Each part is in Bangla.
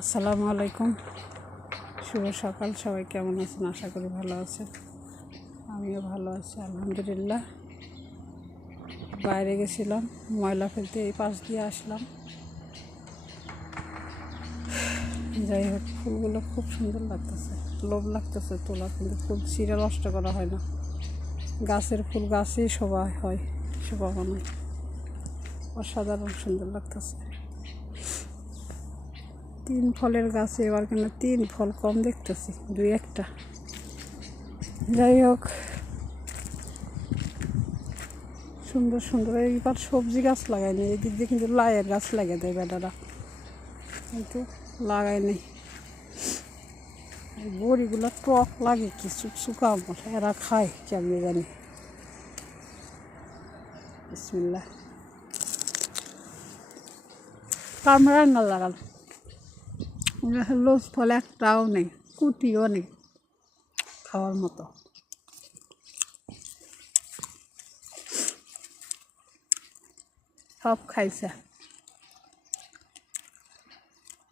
আসসালামু আলাইকুম, শুভ সকাল। সবাই কেমন আছেন? আশা করি ভালো আছেন। আমিও ভালো আছি আলহামদুলিল্লাহ। বাইরে গেছিলাম ময়লা ফেলতে, এই পাশ দিয়ে আসলাম। যাই হোক, ফুলগুলো খুব সুন্দর লাগতেছে, লোভ লাগতেছে তোলা, কিন্তু ফুল ছিঁড়ে নষ্ট করা হয় না। গাছের ফুল গাছেই শোভা হয়, শোভা বানায়। অসাধারণ সুন্দর লাগতেছে। 3 ফলের গাছে এবার কেন 3 ফল কম দেখতেছি, 2-1টা। যাই হোক, সুন্দর সুন্দর। এইবার সবজি গাছ লাগায়নি, এই দিক দিয়ে কিন্তু লাইয়ের গাছ লাগিয়ে দেয় বেটারা, কিন্তু লাগাই নেই। বড়িগুলো টক লাগে, কি চুকচুকা আমার, এরা খায় কেমনি জানি। বিসমিল্লাহ। কামড়া না লাগাল, লোজ ফল একটাও নেই, কুটিও নেই খাওয়ার মতো। সব খাইছে,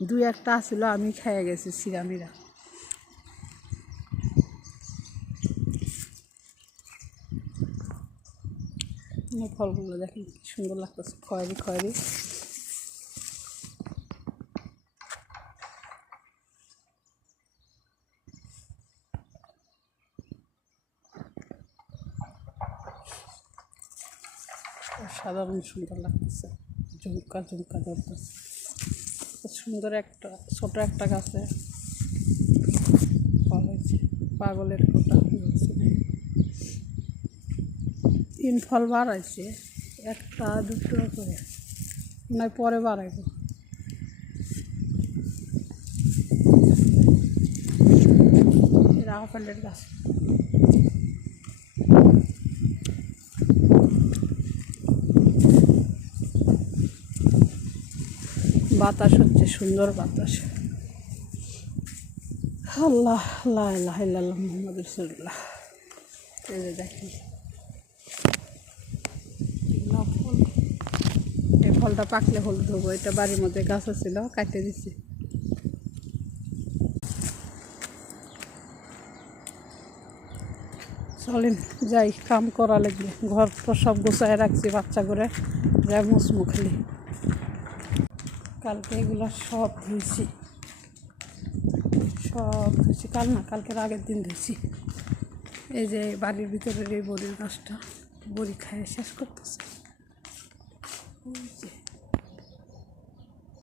2-1টা আসছিল, আমি খেয়ে গেছি সিরামিরা। ফলগুলো দেখেন কি সুন্দর লাগতেছে, খয়েরি খয়েরি। সাধারণ সুন্দর লাগতেছে, ঝুমকা ঝুমকা ধরতেছে। সুন্দর একটা ছোট একটা গাছে ফল হয়েছে, পাগলের ফলটা হয়েছে। 3 ফল বাড়াইছে, 1-2 করে, নয় পরে বাড়াইব। আপেলের গাছ, বাতাস হচ্ছে, সুন্দর বাতাস। আল্লাহ, লা ইলাহা ইল্লাল্লাহ মুহাম্মাদুর রাসূলুল্লাহ। এই যে দেখেন, এই ফলটা পাকলে হলুদ হবো। এটা বাড়ির মধ্যে গাছ ছিল, কাটে দিচ্ছি। চলেন যাই, কাম করা লাগবে। ঘর তো সব গোছায় রাখছি, বাচ্চা করে যা মুসমুখলি। কালকে এগুলো সব ধুইছি, কাল না, কালকের আগের দিন ধুইছি। এই যে বাড়ির ভিতরের এই বড়ির গাছটা, বড়ি খায় শেষ করতেছে।